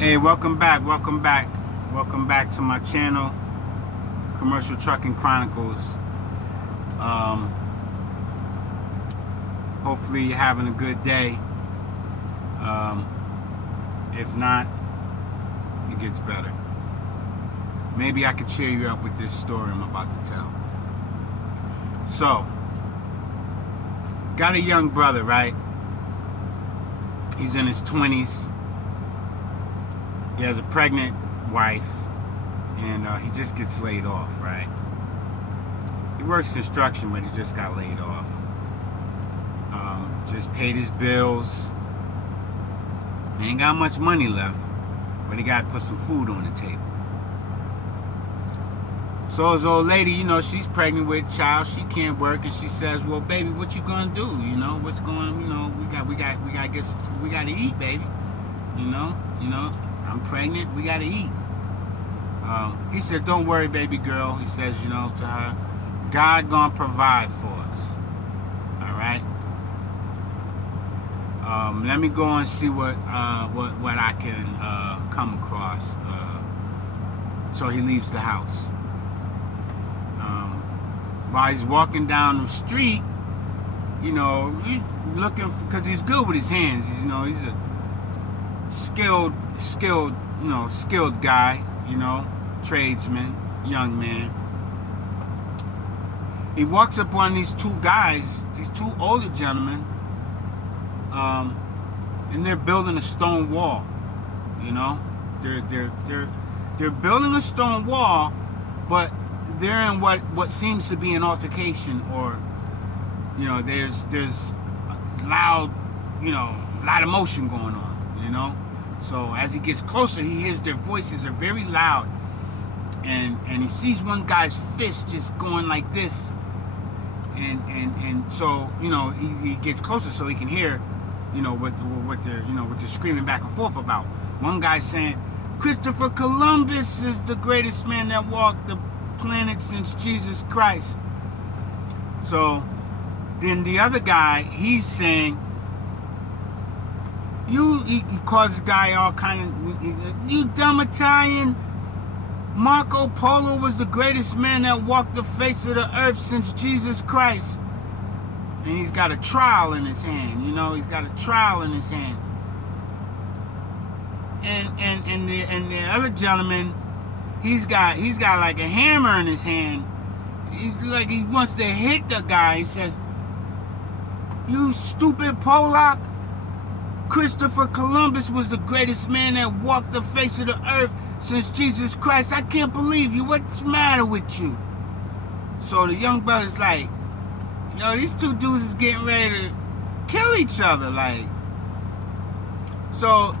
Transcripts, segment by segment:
Hey, welcome back to my channel, Commercial Trucking Chronicles. Um, Hopefully you're having a good day. If not, it gets better. Maybe I could cheer you up with this story I'm about to tell. So, got a young brother, right? He's in his 20s. He has a pregnant wife, and he just gets laid off, right? He works construction, but he just got laid off. Just paid his bills. He ain't got much money left, but he got to put some food on the table. So his old lady, she's pregnant with a child. She can't work, and she says, "Well, baby, what you gonna do? What's going? We gotta eat, baby. I'm pregnant. We gotta eat." He said, "Don't worry, baby girl." He says, to her, "God gonna provide for us. All right. Let me go and see what I can come across." So he leaves the house. While he's walking down the street, he's looking because he's good with his hands. He's a skilled guy. Tradesman, young man. He walks up on these two guys, these two older gentlemen, and they're building a stone wall. They're building a stone wall, but they're in what seems to be an altercation, or there's loud lot of motion going on. So as he gets closer, he hears their voices are very loud, and he sees one guy's fist just going like this, and so he gets closer so he can hear what they're screaming back and forth about. One guy's saying, "Christopher Columbus is the greatest man that walked the planet since Jesus Christ." So then the other guy, he's saying, he calls the guy all kind of, "You dumb Italian, Marco Polo was the greatest man that walked the face of the earth since Jesus Christ." And he's got a trowel in his hand. He's got a trowel in his hand. And the other gentleman, he's got like a hammer in his hand. He's like he wants to hit the guy. He says, "You stupid Polak, Christopher Columbus was the greatest man that walked the face of the earth since Jesus Christ. I can't believe you. What's the matter with you?" So the young brother's like, these two dudes is getting ready to kill each other. So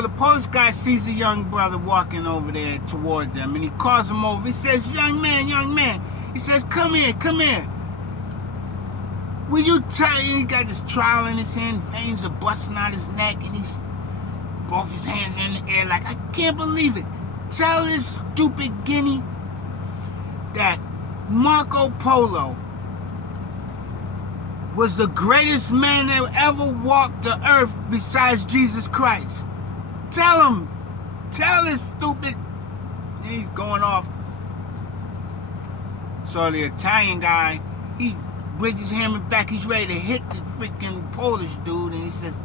the post guy sees the young brother walking over there toward them, and he calls him over. He says, young man. He says, come here. Will you tell?" And he got this trowel in his hand, veins are busting out his neck, and he's both his hands in the air like, "I can't believe it. Tell this stupid guinea that Marco Polo was the greatest man that ever walked the earth besides Jesus Christ. Tell this stupid..." And he's going off. So the Italian guy, he brings his hammer back. He's ready to hit the freaking Polish dude, and he says,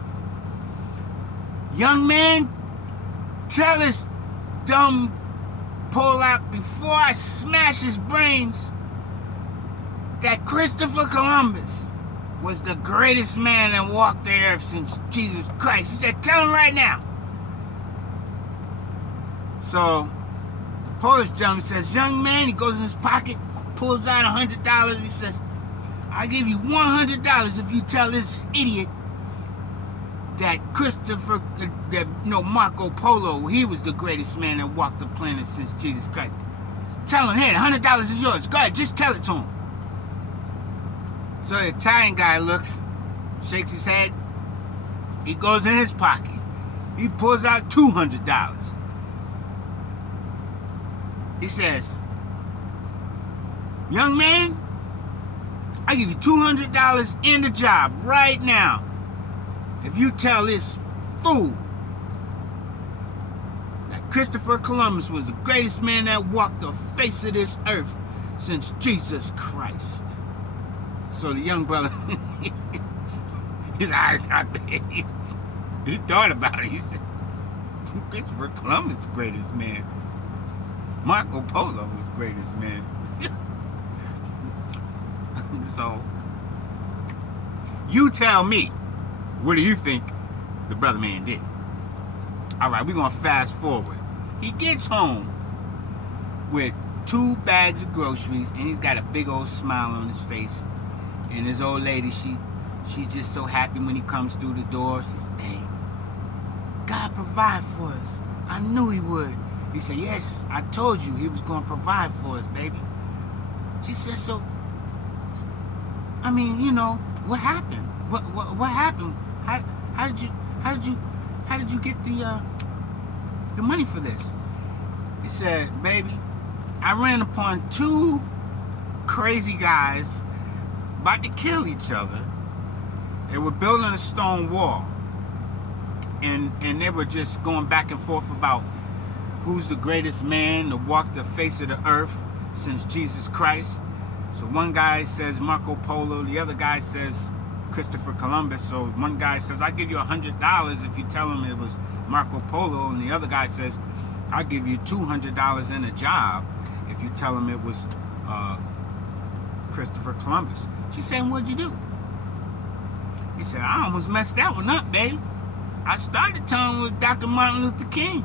"Young man, tell this dumb Polak before I smash his brains that Christopher Columbus was the greatest man that walked the earth since Jesus Christ." He said, "Tell him right now." So the Polish gentleman says, "Young man," he goes in his pocket, pulls out $100. He says, "I'll give you $100 if you tell this idiot that Marco Polo, he was the greatest man that walked the planet since Jesus Christ. Tell him, hey, $100 is yours. Go ahead, just tell it to him." So the Italian guy looks, shakes his head. He goes in his pocket. He pulls out $200. He says, "Young man, I give you $200 and the job right now if you tell this fool Christopher Columbus was the greatest man that walked the face of this earth since Jesus Christ. So the young brother, his eyes got big. He thought about it. He said, Christopher Columbus was the greatest man. Marco Polo was the greatest man. So, you tell me, what do you think the brother man did? Alright, we're going to fast forward. He gets home with 2 bags of groceries, and he's got a big old smile on his face. And his old lady, she's just so happy when he comes through the door. She says, hey, God provide for us. I knew he would. He said, yes, I told you he was going to provide for us, baby. She said, so, I mean, you know, what happened? What happened? How did you get the money for this? He said, baby, I ran upon 2 crazy guys about to kill each other. They were building a stone wall, and they were just going back and forth about who's the greatest man to walk the face of the earth since Jesus Christ. So one guy says Marco Polo, the other guy says Christopher Columbus. So one guy says, I'll give you $100 if you tell him it was Marco Polo, and the other guy says, I'll give you $200 in a job if you tell him it was Christopher Columbus. She said, what'd you do? He said, I almost messed that one up, baby. I started telling him it was Dr. Martin Luther King.